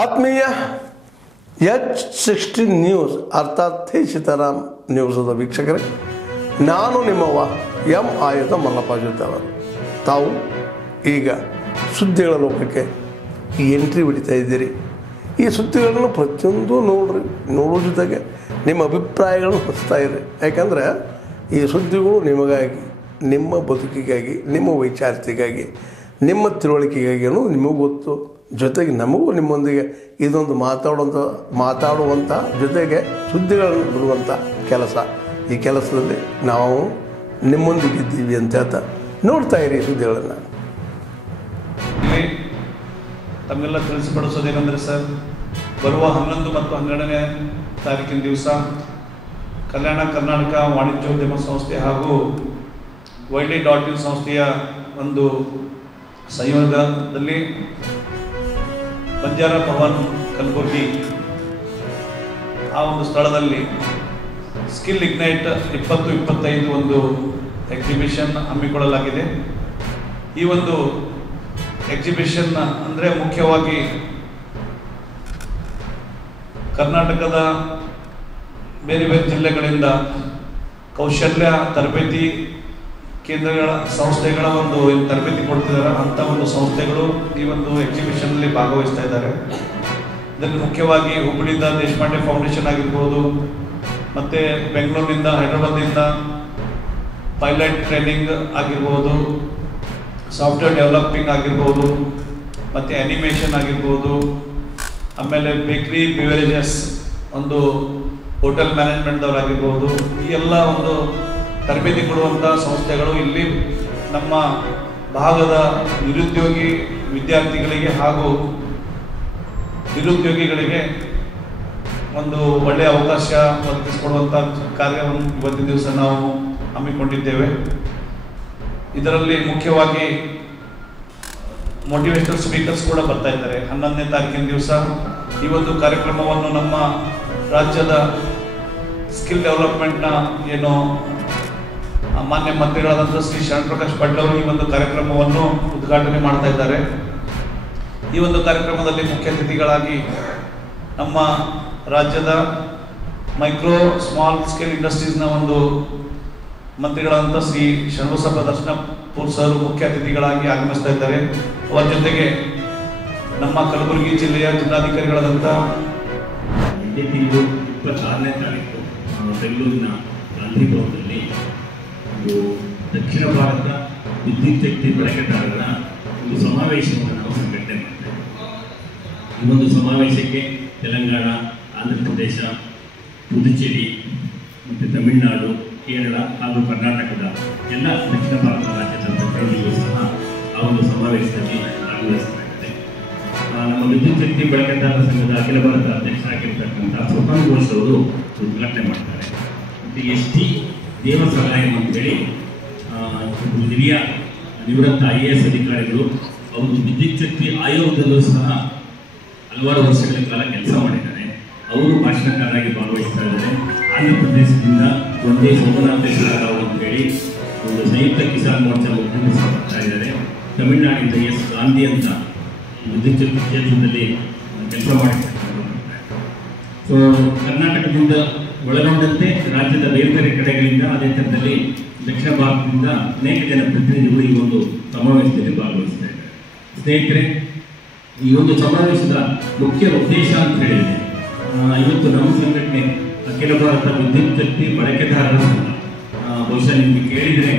ಆತ್ಮೀಯ H16 news ಅರ್ಥಾತ್ ಸೀತಾರಾಮ್ ನ್ಯೂಸದ ವೀಕ್ಷಕರೇ, ನಾನು ನಿಮ್ಮವ ಎಂ ಆಯುಧ ಮಲ್ಲಪ್ಪ ಜೊತೆಯವರು. ತಾವು ಈಗ ಸುದ್ದಿಗಳ ಲೋಕಕ್ಕೆ ಎಂಟ್ರಿ ಹೊಡಿತಾ ಇದ್ದೀರಿ. ಈ ಸುದ್ದಿಗಳನ್ನು ಪ್ರತಿಯೊಂದು ನೋಡೋ ಜೊತೆಗೆ ನಿಮ್ಮ ಅಭಿಪ್ರಾಯಗಳನ್ನು ಹೊಸ್ತಾ ಇರಿ. ಯಾಕಂದರೆ ಈ ಸುದ್ದಿಗಳು ನಿಮಗಾಗಿ, ನಿಮ್ಮ ಬದುಕಿಗಾಗಿ, ನಿಮ್ಮ ವೈಚಾರಿಕೆಗಾಗಿ, ನಿಮ್ಮ ತಿಳುವಳಿಕೆಗಾಗಿ ಅನ್ನೋದು ನಿಮಗೂ ಗೊತ್ತು. ಜೊತೆಗೆ ನಮಗೂ ನಿಮ್ಮೊಂದಿಗೆ ಇದೊಂದು ಮಾತಾಡುವಂಥ ಜೊತೆಗೆ ಸುದ್ದಿಗಳನ್ನು ಬಿಡುವಂಥ ಕೆಲಸ. ಈ ಕೆಲಸದಲ್ಲಿ ನಾವು ನಿಮ್ಮೊಂದಿಗೆ ಇದ್ದೀವಿ ಅಂತ ಹೇಳ್ತಾ ನೋಡ್ತಾ ಇರಿ ಸುದ್ದಿಗಳನ್ನು. ತಮ್ಮೆಲ್ಲ ತಿಳಿಸಿಪಡಿಸೋದೇನೆಂದರೆ ಸರ್, ಬರುವ 11 ಮತ್ತು 12ನೇ ತಾರೀಕಿನ ದಿವಸ ಕಲ್ಯಾಣ ಕರ್ನಾಟಕ ವಾಣಿಜ್ಯೋದ್ಯಮ ಸಂಸ್ಥೆ ಹಾಗೂ YD.in ಸಂಸ್ಥೆಯ ಒಂದು ಸಂಯೋಗದಲ್ಲಿ ಬಂಜಾರ ಭವನ್ ಕಲಬುರ್ಗಿ ಆ ಒಂದು ಸ್ಥಳದಲ್ಲಿ ಸ್ಕಿಲ್ ಇಗ್ನೈಟ್ 2025 ಒಂದು ಎಕ್ಸಿಬಿಷನ್ ಹಮ್ಮಿಕೊಳ್ಳಲಾಗಿದೆ. ಈ ಒಂದು ಎಕ್ಸಿಬಿಷನ್ ಅಂದರೆ ಮುಖ್ಯವಾಗಿ ಕರ್ನಾಟಕದ ಬೇರೆ ಬೇರೆ ಜಿಲ್ಲೆಗಳಿಂದ ಕೌಶಲ್ಯ ತರಬೇತಿ ಕೇಂದ್ರಗಳ ಸಂಸ್ಥೆಗಳ ಒಂದು ತರಬೇತಿ ಕೊಡ್ತಿದ್ದಾರೆ. ಅಂಥ ಒಂದು ಸಂಸ್ಥೆಗಳು ಈ ಒಂದು ಎಕ್ಸಿಬಿಷನ್ನಲ್ಲಿ ಭಾಗವಹಿಸ್ತಾ ಇದ್ದಾರೆ. ಇದರಲ್ಲಿ ಮುಖ್ಯವಾಗಿ ಹುಬ್ಬಳ್ಳಿಯಿಂದ ದೇಶಪಾಂಡೆ ಫೌಂಡೇಶನ್ ಆಗಿರ್ಬೋದು, ಮತ್ತು ಬೆಂಗಳೂರಿನಿಂದ, ಹೈದರಾಬಾದ್ನಿಂದ ಪೈಲಟ್ ಟ್ರೈನಿಂಗ್ ಆಗಿರ್ಬೋದು, ಸಾಫ್ಟ್ವೇರ್ ಡೆವಲಪಿಂಗ್ ಆಗಿರ್ಬೋದು, ಮತ್ತು ಆ್ಯನಿಮೇಷನ್ ಆಗಿರ್ಬೋದು, ಆಮೇಲೆ ಬೇಕ್ರಿ ಬಿವರೇಜಸ್ ಒಂದು ಹೋಟೆಲ್ ಮ್ಯಾನೇಜ್ಮೆಂಟ್ದವರಾಗಿರ್ಬೋದು, ಈ ಎಲ್ಲ ಒಂದು ತರಬೇತಿ ಕೊಡುವಂಥ ಸಂಸ್ಥೆಗಳು ಇಲ್ಲಿ ನಮ್ಮ ಭಾಗದ ನಿರುದ್ಯೋಗಿ ವಿದ್ಯಾರ್ಥಿಗಳಿಗೆ ಹಾಗೂ ನಿರುದ್ಯೋಗಿಗಳಿಗೆ ಒಂದು ಒಳ್ಳೆಯ ಅವಕಾಶ ಒದಗಿಸಿಕೊಡುವಂಥ ಕಾರ್ಯವನ್ನು ಇವತ್ತಿನ ದಿವಸ ನಾವು ಹಮ್ಮಿಕೊಂಡಿದ್ದೇವೆ. ಇದರಲ್ಲಿ ಮುಖ್ಯವಾಗಿ ಮೋಟಿವೇಶನಲ್ ಸ್ಪೀಕರ್ಸ್ ಕೂಡ ಬರ್ತಾ ಇದ್ದಾರೆ. 11ನೇ ತಾರೀಕಿನ ದಿವಸ ಈ ಒಂದು ಕಾರ್ಯಕ್ರಮವನ್ನು ನಮ್ಮ ರಾಜ್ಯದ ಸ್ಕಿಲ್ ಡೆವಲಪ್ಮೆಂಟ್ನ ಏನು ಮಾನ್ಯ ಮಂತ್ರಿಗಳಾದಂಥ ಶ್ರೀ ಶರಣಪ್ರಕಾಶ್ ಪಾಟೀಲ್ ಅವರು ಈ ಒಂದು ಕಾರ್ಯಕ್ರಮವನ್ನು ಉದ್ಘಾಟನೆ ಮಾಡ್ತಾ ಇದ್ದಾರೆ. ಈ ಒಂದು ಕಾರ್ಯಕ್ರಮದಲ್ಲಿ ಮುಖ್ಯ ಅತಿಥಿಗಳಾಗಿ ನಮ್ಮ ರಾಜ್ಯದ ಮೈಕ್ರೋ ಸ್ಮಾಲ್ ಸ್ಕೇಲ್ ಇಂಡಸ್ಟ್ರೀಸ್ನ ಒಂದು ಮಂತ್ರಿಗಳಾದಂಥ ಶ್ರೀ ಶರಣಬಸಪ್ಪ ದರ್ಶನಪುರ್ ಸರ್ ಮುಖ್ಯ ಅತಿಥಿಗಳಾಗಿ ಆಗಮಿಸ್ತಾ ಇದ್ದಾರೆ. ಅವರ ಜೊತೆಗೆ ನಮ್ಮ ಕಲಬುರಗಿ ಜಿಲ್ಲೆಯ ಜಿಲ್ಲಾಧಿಕಾರಿಗಳಾದಂಥ 26ನೇ ತಾರೀಕು ಬೆಂಗಳೂರಿನ ಗಾಂಧಿ ಭವನದಲ್ಲಿ ಒಂದು ದಕ್ಷಿಣ ಭಾರತ ವಿದ್ಯುತ್ ಶಕ್ತಿ ಬಳಕೆದಾರರ ಒಂದು ಸಮಾವೇಶವನ್ನು ನಾವು ಸಂಘಟನೆ ಮಾಡ್ತೇವೆ. ಈ ಒಂದು ಸಮಾವೇಶಕ್ಕೆ ತೆಲಂಗಾಣ, ಆಂಧ್ರ ಪ್ರದೇಶ, ಪುದುಚೇರಿ ಮತ್ತು ತಮಿಳುನಾಡು, ಕೇರಳ ಹಾಗೂ ಕರ್ನಾಟಕದ ಎಲ್ಲ ದಕ್ಷಿಣ ಭಾರತ ರಾಜ್ಯದ ಪ್ರತಿನಿಧಿಗಳು ಸಹ ಆ ಒಂದು ಸಮಾವೇಶದಲ್ಲಿ ಭಾಗವಹಿಸಲಾಗಿದೆ. ನಮ್ಮ ವಿದ್ಯುತ್ ಶಕ್ತಿ ಬಳಕೆದಾರರ ಸಂಘದ ಅಖಿಲ ಭಾರತ ಅಧ್ಯಕ್ಷರಾಗಿರ್ತಕ್ಕಂಥ ಸ್ವತಂತ್ರ ಘೋಷ್ ಅವರು ಉದ್ಘಾಟನೆ ಮಾಡ್ತಾರೆ. ಮತ್ತು ST ದೇವಸಹಾಯಂ ಅಂತೇಳಿ ಹಿರಿಯ ನಿವೃತ್ತ IAS ಅಧಿಕಾರಿಗಳು, ಅವರು ವಿದ್ಯುತ್ ಶಕ್ತಿ ಆಯೋಗದಲ್ಲೂ ಸಹ ಹಲವಾರು ವರ್ಷಗಳ ಕಾಲ ಕೆಲಸ ಮಾಡಿದ್ದಾರೆ. ಅವರು ಭಾಷಣಕಾರರಾಗಿ ಭಾಗವಹಿಸ್ತಾ ಇದ್ದಾರೆ. ಆಂಧ್ರ ಪ್ರದೇಶದಿಂದ ಒಂದೇ ಸೋಮನಾಥೇಶ್ವರ ರಾವ್ ಅಂತೇಳಿ ಒಂದು ಸಂಯುಕ್ತ ಕಿಸಾನ್ ಮೋರ್ಚಾ ಮುಖ್ಯಮಂತ್ರಿ ಸಹ ಬರ್ತಾ ಇದ್ದಾರೆ. ತಮಿಳುನಾಡಿಂದ S ಗಾಂಧಿ ಅಂತ ವಿದ್ಯುತ್ ಶಕ್ತಿ ಕ್ಷೇತ್ರದಲ್ಲಿ ಕೆಲಸ ಮಾಡಿದ್ದಾರೆ. ಸೊ ಕರ್ನಾಟಕದಿಂದ ಒಳಗೊಂಡಂತೆ ರಾಜ್ಯದ ಬೇರೆ ಬೇರೆ ಕಡೆಗಳಿಂದ, ಅದೇ ಥರದಲ್ಲಿ ದಕ್ಷಿಣ ಭಾರತದಿಂದ ಅನೇಕ ಜನ ಪ್ರತಿನಿಧಿಗಳು ಈ ಒಂದು ಸಮಾವೇಶದಲ್ಲಿ ಭಾಗವಹಿಸ್ತಾ ಇದ್ದಾರೆ. ಸ್ನೇಹಿತರೆ, ಈ ಒಂದು ಸಮಾವೇಶದ ಮುಖ್ಯ ಉದ್ದೇಶ ಅಂತ ಹೇಳಿದರೆ, ಇವತ್ತು ನಮ್ಮ ಸಂಘಟನೆ ಅಖಿಲ ಭಾರತ ವಿದ್ಯುತ್ ಶಕ್ತಿ ಬಳಕೆದಾರರ ಸಂಘ. ಬಹುಶಃ ನಿಮಗೆ ಕೇಳಿದರೆ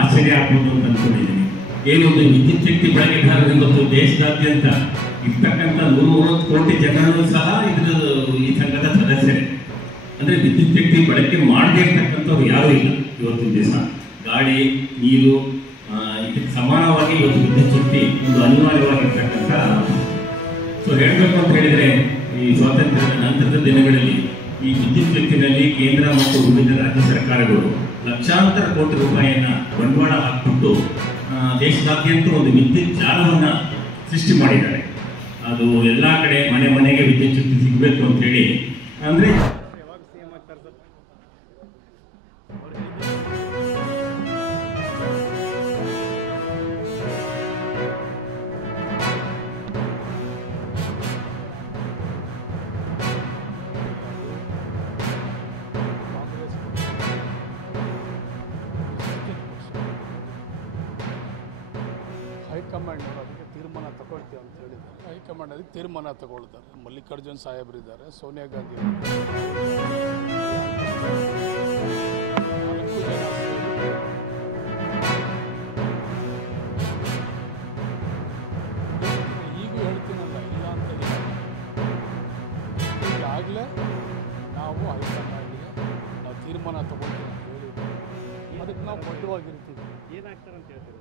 ಆಶ್ಚರ್ಯ ಆಗ್ಬೋದು ಅಂತ ಅಂದ್ಕೊಂಡಿದ್ದೀನಿ. ಏನೊಂದು ವಿದ್ಯುತ್ ಶಕ್ತಿ ಬಳಕೆದಾರರು ಇವತ್ತು ದೇಶದಾದ್ಯಂತ ಇರ್ತಕ್ಕಂಥ 130 ಕೋಟಿ ಜನರು ಸಹ ಈ ಸಂಘದ ಸದಸ್ಯರೇ. ಅಂದರೆ ವಿದ್ಯುತ್ ಶಕ್ತಿ ಬಳಕೆ ಮಾಡದೇ ಇರ್ತಕ್ಕಂಥವ್ರು ಯಾರೂ ಇಲ್ಲ ಇವತ್ತಿನ ದಿವಸ. ಗಾಳಿ, ನೀರು ಇದಕ್ಕೆ ಸಮಾನವಾಗಿ ಇವತ್ತು ವಿದ್ಯುತ್ ಶಕ್ತಿ ಒಂದು ಅನಿವಾರ್ಯವಾಗಿರ್ತಕ್ಕಂಥ. ಸೊ ಹೇಳಬೇಕು ಅಂತ ಹೇಳಿದರೆ, ಈ ಸ್ವಾತಂತ್ರ್ಯದ ನಂತರದ ದಿನಗಳಲ್ಲಿ ಈ ವಿದ್ಯುತ್ ಶಕ್ತಿನಲ್ಲಿ ಕೇಂದ್ರ ಮತ್ತು ವಿವಿಧ ರಾಜ್ಯ ಸರ್ಕಾರಗಳು ಲಕ್ಷಾಂತರ ಕೋಟಿ ರೂಪಾಯಿಯನ್ನು ಬಂಡವಾಳ ಹಾಕಿಬಿಟ್ಟು ದೇಶದಾದ್ಯಂತ ಒಂದು ವಿದ್ಯುತ್ ಜಾಲವನ್ನು ಸೃಷ್ಟಿ ಮಾಡಿದ್ದಾರೆ. ಅದು ಎಲ್ಲ ಕಡೆ ಮನೆ ಮನೆಗೆ ವಿದ್ಯುತ್ ಶಕ್ತಿ ಸಿಗಬೇಕು ಅಂತೇಳಿ. ಅಂದರೆ ತೀರ್ಮಾನ ತಗೊಳ್ತೀವಿ ಅಂತ ಹೇಳಿದ್ದಾರೆ. ಹೈಕಮಾಂಡ್ ಅದಕ್ಕೆ ತೀರ್ಮಾನ ತಗೊಳ್ತಾರೆ. ಮಲ್ಲಿಕಾರ್ಜುನ್ ಸಾಹೇಬರು ಇದ್ದಾರೆ, ಸೋನಿಯಾ ಗಾಂಧಿ ಈಗೂ ಹೇಳ್ತೀನಲ್ಲ, ಇಲ್ಲ ಅಂತ ಇಲ್ಲ. ಈಗಾಗಲೇ ನಾವು ಹೈಕಮಾಂಡ್ಗೆ ನಾವು ತೀರ್ಮಾನ ತಗೊಳ್ತೀವಿ ಅಂತ ಹೇಳಿದ್ವಿ. ಅದಕ್ಕೆ ನಾವು ಬದ್ಧವಾಗಿರ್ತೀವಿ. ಏನಾಗ್ತಾರಂತ ಹೇಳ್ತೀವಿ?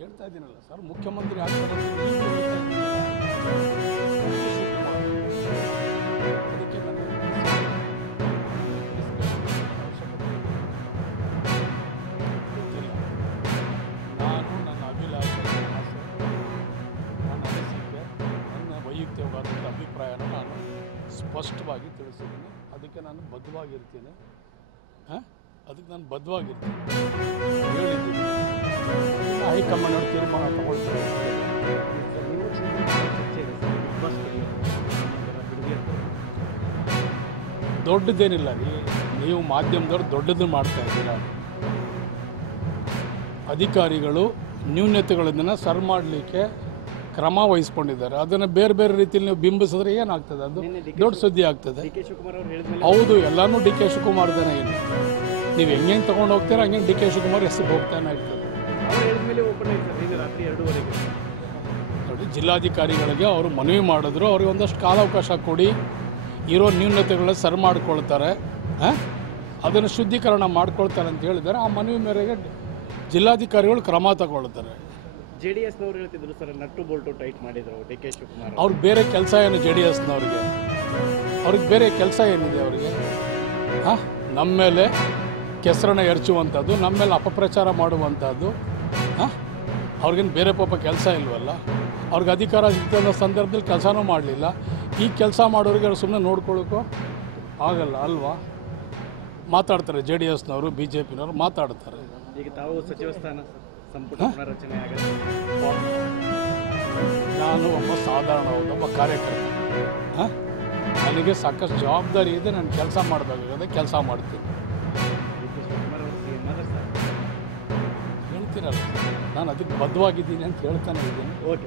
ಹೇಳ್ತಾ ಇದ್ದೀನಲ್ಲ ಸರ್, ಮುಖ್ಯಮಂತ್ರಿ ಆಗ್ತಾರೆ ಅಂತ ಈಗ ಹೇಳ್ತಾ ಇದ್ದೀನಿ. ಅದಕ್ಕೆ ನನಗೆ ಗೊತ್ತಿಲ್ಲ. ನಾನು ನನ್ನ ಅಭಿಲಾಷೆ, ನನ್ನ ಆಸೆ, ನನ್ನ ಅನಿಸಿಕೆ, ನನ್ನ ವೈಯಕ್ತಿಕವಾದಂಥ ಅಭಿಪ್ರಾಯನ ನಾನು ಸ್ಪಷ್ಟವಾಗಿ ತಿಳಿಸಿದ್ದೀನಿ. ಅದಕ್ಕೆ ನಾನು ಬದ್ಧವಾಗಿರ್ತೀನಿ. ಅದಕ್ಕೆ ನಾನು ಬದ್ಧವಾಗಿರ್ತೀನಿ ಹೇಳಿದ್ದೀನಿ. ಹೈಕಮಾಂಡ್ ಅವರು ತೀರ್ಮಾನ ತಗೊಳ್ತಾರೆ. ದೊಡ್ಡದೇನಿಲ್ಲ ರೀ, ನೀವು ಮಾಧ್ಯಮದವ್ರು ದೊಡ್ಡದು ಮಾಡ್ತಾ ಇದ್ದೀರಾ. ಅಧಿಕಾರಿಗಳು ನ್ಯೂನತೆಗಳನ್ನು ಸರಿ ಮಾಡಲಿಕ್ಕೆ ಕ್ರಮ ವಹಿಸ್ಕೊಂಡಿದ್ದಾರೆ. ಅದನ್ನು ಬೇರೆ ಬೇರೆ ರೀತಿಯಲ್ಲಿ ನೀವು ಬಿಂಬಿಸಿದ್ರೆ ಏನಾಗ್ತದೆ? ಅದು ದೊಡ್ಡ ಸುದ್ದಿ ಆಗ್ತದೆ. ಹೌದು, ಎಲ್ಲನೂ ಡಿ ಕೆ ಶಿವಕುಮಾರ್ದೇನೆ. ಏನು ನೀವು ಹೆಂಗೆ ತೊಗೊಂಡು ಹೋಗ್ತೀರಾ ಹಂಗೆ ಡಿ ಕೆ ಶಿವಕುಮಾರ್ ಹೆಸರು ಹೋಗ್ತಾನೆ ಇರ್ತದೆ. ನೋಡಿ, ಜಿಲ್ಲಾಧಿಕಾರಿಗಳಿಗೆ ಅವರು ಮನವಿ ಮಾಡಿದ್ರು, ಅವ್ರಿಗೆ ಒಂದಷ್ಟು ಕಾಲಾವಕಾಶ ಕೊಡಿ, ಇರೋ ನ್ಯೂನತೆಗಳನ್ನ ಸರಿ ಮಾಡ್ಕೊಳ್ತಾರೆ, ಅದನ್ನು ಶುದ್ಧೀಕರಣ ಮಾಡ್ಕೊಳ್ತಾರೆ ಅಂತ ಹೇಳಿದ್ದಾರೆ. ಆ ಮನವಿ ಮೇರೆಗೆ ಜಿಲ್ಲಾಧಿಕಾರಿಗಳು ಕ್ರಮ ತಗೊಳ್ತಾರೆ. JDSನವರು ಹೇಳ್ತಿದ್ರು ಸರ್, ನಟ್ಟು ಬೋಲ್ಟು ಟೈಟ್ ಮಾಡಿದ್ರು ಡಿ ಕೆ ಶಿವಕುಮಾರ್. ಅವ್ರಿಗೆ ಬೇರೆ ಕೆಲಸ ಏನು? JDSನವ್ರಿಗೆ ಅವ್ರಿಗೆ ಬೇರೆ ಕೆಲಸ ಏನಿದೆ ಅವರಿಗೆ? ನಮ್ಮ ಮೇಲೆ ಕೆಸರನ್ನು ಎರಚುವಂಥದ್ದು, ನಮ್ಮ ಮೇಲೆ ಅಪಪ್ರಚಾರ ಮಾಡುವಂಥದ್ದು. ಅವ್ರಿಗೇನು ಬೇರೆ ಪಾಪ ಕೆಲಸ ಇಲ್ವಲ್ಲ? ಅವ್ರಿಗೆ ಅಧಿಕಾರ ಸಿಗ್ತಂಥ ಸಂದರ್ಭದಲ್ಲಿ ಕೆಲಸನೂ ಮಾಡಲಿಲ್ಲ. ಈ ಕೆಲಸ ಮಾಡೋರಿಗೆ ಅವ್ರು ಸುಮ್ಮನೆ ನೋಡ್ಕೊಳ್ಳೋಕ್ಕೂ ಆಗಲ್ಲ ಅಲ್ವಾ? ಮಾತಾಡ್ತಾರೆ JDSನವರು, BJPನವರು ಮಾತಾಡ್ತಾರೆ. ಈಗ ತಾವು ಸಚಿವ ಸ್ಥಾನ ಸಂಪುಟ ಪುನರ್ರಚನೆ ಆಗುತ್ತೆ. ನಾನು ಒಬ್ಬ ಸಾಧಾರಣವಾದ ಒಬ್ಬ ಕಾರ್ಯಕರ್ತ. ನನಗೆ ಸಾಕಷ್ಟು ಜವಾಬ್ದಾರಿ ಇದೆ. ನಾನು ಕೆಲಸ ಮಾಡಬೇಕಾಗಿದೆ, ಕೆಲಸ ಮಾಡ್ತೀನಿ. ಹೇಳ್ತೀರಲ್ಲ, ನಾನು ಅದಕ್ಕೆ ಬದ್ಧವಾಗಿದ್ದೀನಿ ಅಂತ ಹೇಳ್ತಾನೆ ಇದ್ದೀನಿ. ಓಕೆ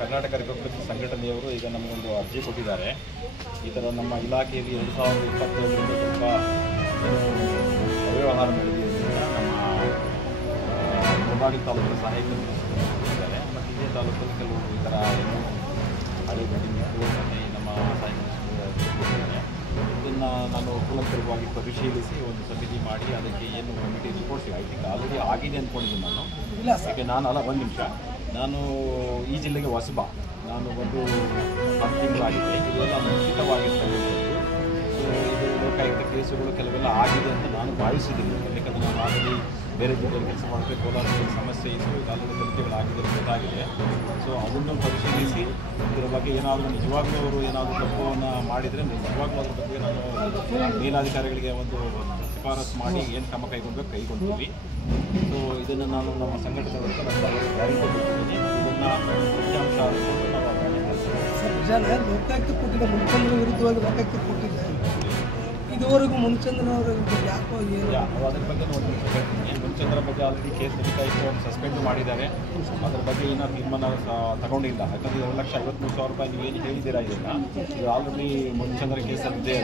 ಕರ್ನಾಟಕ ರಿಪಬ್ಲಿಕ್ ಸಂಘಟನೆಯವರು ಈಗ ನಮಗೊಂದು ಅರ್ಜಿ ಕೊಟ್ಟಿದ್ದಾರೆ. ಈ ಥರ ನಮ್ಮ ಇಲಾಖೆಯಲ್ಲಿ 2025ರಿಂದ ಸ್ವಲ್ಪ ಅವ್ಯವಹಾರ ನಡೆದಿದ್ದರಿಂದ ನಮ್ಮ ಮುಳಬಾಗಿಲು ತಾಲೂಕಿನ ಸಹಾಯಕರು ಇದ್ದಾರೆ. ಮತ್ತು ಇದೇ ತಾಲೂಕಲ್ಲಿ ಕೆಲವು ಈ ಥರ ಹಳೆ ಬಿಲ್ಡಿಂಗ್ಗಳು ಮತ್ತು ನಮ್ಮ ಸಹಾಯಕರು ಕೊಟ್ಟಿದ್ದಾರೆ. ಇದನ್ನು ನಾನು ಕೂಲಂಕರವಾಗಿ ಪರಿಶೀಲಿಸಿ ಒಂದು ಸಮಿತಿ ಮಾಡಿ ಅದಕ್ಕೆ ಏನು committee reports I think already ಆಗಿದೆ ಅಂದ್ಕೊಂಡಿದ್ದೀನಿ ನಾನು. ಯಾಕೆ ನಾನು ಒಂದು ನಿಮಿಷ, ನಾನು ಈ ಜಿಲ್ಲೆಗೆ ಹೊಸಬ. ನಾನು ಒಂದು 10 ತಿಂಗಳಾಗಿದೆ. ಇದೆಲ್ಲ ಮುಂಚಿತವಾಗಿರ್ತಕ್ಕಂಥದ್ದು. ಸೊ ಇದು ಲೋಕಾಯುಕ್ತ ಕೇಸುಗಳು ಕೆಲವೆಲ್ಲ ಆಗಿದೆ ಅಂತ ನಾನು ಭಾವಿಸಿದ್ದೀನಿ. ಯಾಕಂದರೆ ನಾನು ಆಲ್ರೆಡಿ ಬೇರೆ ಜಿಲ್ಲೆಯಲ್ಲಿ ಕೆಲಸ ಮಾಡಿದ್ರೆ ಕೋಲಾರದಲ್ಲಿ ಸಮಸ್ಯೆ ಇತ್ತು, ಈಗ ಆಲ್ರೆಡಿ ತನಿಖೆಗಳಾಗಿದೆ ಅಂತ ಗೊತ್ತಾಗಿದೆ. ಸೊ ಅದನ್ನು ಪರಿಶೀಲಿಸಿ ಇದರ ಬಗ್ಗೆ ಏನಾದರೂ ನಿಜವಾಗ್ಲೂ ಅವರು ಏನಾದರೂ ತಪ್ಪನ್ನು ಮಾಡಿದರೆ ನಿಜವಾಗ್ಲೂ ಅದ್ರ ಬಗ್ಗೆ ನಾನು ಮೇಲಾಧಿಕಾರಿಗಳಿಗೆ ಒಂದು ಶಿಫಾರಸು ಮಾಡಿ ಏನು ಕ್ರಮ ಕೈಗೊಳ್ತೀವಿ. ಸೊ ಇದನ್ನು ನಾನು ನಮ್ಮ ಸಂಘಟನೆ ಗ್ಯಾರಂಟಿ ಕೊಡ್ತಿದ್ದೀನಿ. ಇದನ್ನು ಮುಖ್ಯಾಂಶ ಆಗಿಕೊಂಡು ನಾವು ಲೋಕಾಯುಕ್ತ ಕೊಟ್ಟಿದ್ದ ಮುನ್ಚಂದ್ರ ವಿರುದ್ಧವಾಗಿ ಲೋಕಾಯುಕ್ತ ಕೊಟ್ಟಿದ್ದೆ. ಇದುವರೆಗೂ ಮುನ್ಚಂದ್ರನವರು ಯಾಕೋ ಏನು ಅದ್ರ ಬಗ್ಗೆ ನೋಡಿ ಹೇಳ್ತೀನಿ. ಮುನ್ಚಂದ್ರ ಬಗ್ಗೆ ಆಲ್ರೆಡಿ ಕೇಸ್ ನಡೀತಾ ಇತ್ತು, ಅವ್ರು ಸಸ್ಪೆಂಡ್ ಮಾಡಿದ್ದಾರೆ. ಅದ್ರ ಬಗ್ಗೆ ಇನ್ನೂ ತೀರ್ಮಾನ ತಗೊಂಡಿಲ್ಲ. ಯಾಕಂದರೆ 2,53,000 ನೀವೇನು ಹೇಳಿದ್ದೀರಾ ಇದನ್ನು, ಇದು ಆಲ್ರೆಡಿ ಮುನ್ಚಂದ್ರ ಕೇಸಲ್ಲಿದೆ.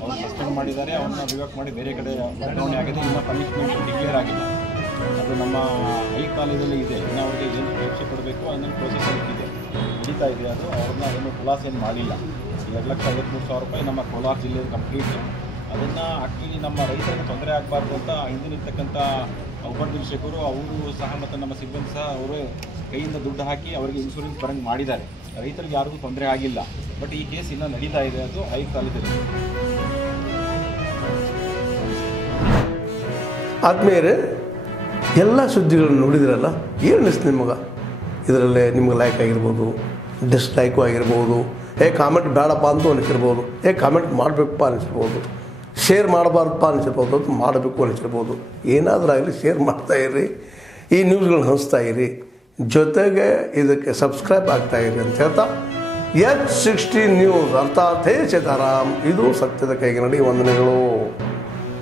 ಅವ್ರು ಸಸ್ಪೆಂಡ್ ಮಾಡಿದ್ದಾರೆ, ಅವ್ರನ್ನ ರಿವೋಕ್ ಮಾಡಿ ಬೇರೆ ಕಡೆ ವರ್ಗಾವಣೆ ಆಗಿದೆ. ಇನ್ನೂ ಪನಿಷ್ಮೆಂಟ್ ಡಿಕ್ಲೇರ್ ಆಗಿಲ್ಲ. ಅದು ನಮ್ಮ ಹೈ ಕಾಲೇಜಲ್ಲಿ ಇದೆ. ಇನ್ನು ಅವ್ರಿಗೆ ಏನು ಪರೀಕ್ಷೆ ಕೊಡಬೇಕು ಅನ್ನೋ ಪ್ರೋಸೆಸ್ ಇದೆ, ನಡೀತಾ ಇದೆ. ಅದು ಅವ್ರನ್ನ ಏನು ಖುಲಾಸೆ ಏನು ಮಾಡಿಲ್ಲ. 2,53,000 ನಮ್ಮ ಕೋಲಾರ ಜಿಲ್ಲೆಯಲ್ಲಿ ಕಂಪ್ಲೀಟ್. ಅದನ್ನು ಆ್ಯಕ್ಚುಲಿ ನಮ್ಮ ರೈತರಿಗೆ ತೊಂದರೆ ಆಗಬಾರ್ದು ಅಂತ ಹಿಂದಿನಿರ್ತಕ್ಕಂಥ ಉಪನಿರೀಕ್ಷಕರು ಅವರು ಸಹ ಮತ್ತು ನಮ್ಮ ಸಿಬ್ಬಂದಿ ಸಹ ಅವರು ಕೈಯಿಂದ ದುಡ್ಡು ಹಾಕಿ ಅವರಿಗೆ ಇನ್ಶೂರೆನ್ಸ್ ಬರಂಗೆ ಮಾಡಿದ್ದಾರೆ. ರೈತರಿಗೆ ಯಾರಿಗೂ ತೊಂದರೆ ಆಗಿಲ್ಲ. ಬಟ್ ಈ ಕೇಸ್ ಇನ್ನೂ ನಡೀತಾ ಇದೆ. ಅದು ಹೈ ಕಾಲೇಜಲ್ಲಿ. ಆದ್ಮೇಲೆ ಎಲ್ಲ ಸುದ್ದಿಗಳನ್ನು ನೋಡಿದ್ರಲ್ಲ, ಏನು ಅನಿಸ್ತು ನಿಮಗೆ? ಇದರಲ್ಲೇ ನಿಮ್ಗೆ ಲೈಕ್ ಆಗಿರ್ಬೋದು, ಡಿಸ್ಲೈಕು ಆಗಿರ್ಬೋದು, ಕಾಮೆಂಟ್ ಬೇಡಪ್ಪ ಅಂತೂ ಅನಿಸಿರ್ಬೋದು, ಕಾಮೆಂಟ್ ಮಾಡಬೇಕಪ್ಪ ಅನಿಸಿರ್ಬೋದು, ಶೇರ್ ಮಾಡಬಾರ್ದಪ್ಪ ಅನಿಸಿರ್ಬೋದು, ಅದು ಮಾಡಬೇಕು ಅನಿಸಿರ್ಬೋದು. ಏನಾದರೂ ಆಗಲಿ ಶೇರ್ ಮಾಡ್ತಾಯಿರಿ, ಈ ನ್ಯೂಸ್ಗಳನ್ನ ಹಂಚ್ತಾ ಇರಿ, ಜೊತೆಗೆ ಇದಕ್ಕೆ ಸಬ್ಸ್ಕ್ರೈಬ್ ಆಗ್ತಾಯಿರಿ ಅಂತ ಹೇಳ್ತಾ H16 ನ್ಯೂಸ್ ಅರ್ಥಾತ್ ಹೇ ಸೀತಾರಾಮ್, ಇದು ಸತ್ಯದ ಕೈಗೆ ನಡಿ. ವಂದನೆಗಳು.